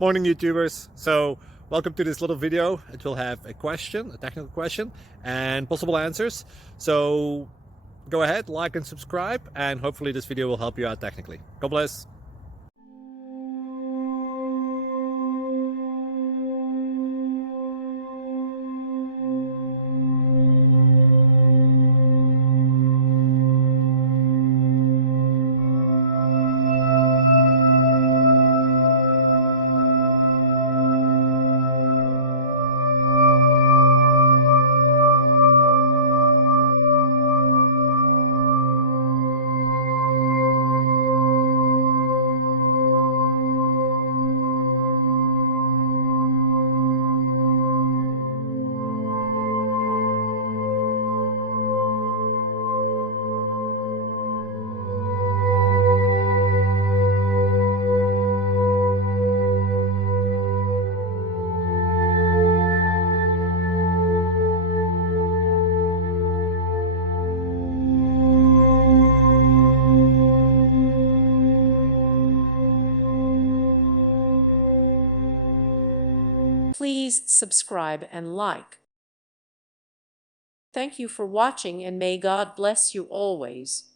Morning YouTubers. So welcome to this little video. It will have a question, a technical question, and possible answers. So go ahead, like and subscribe, and hopefully this video will help you out technically. God bless. Please subscribe and like. Thank you for watching, and may God bless you always.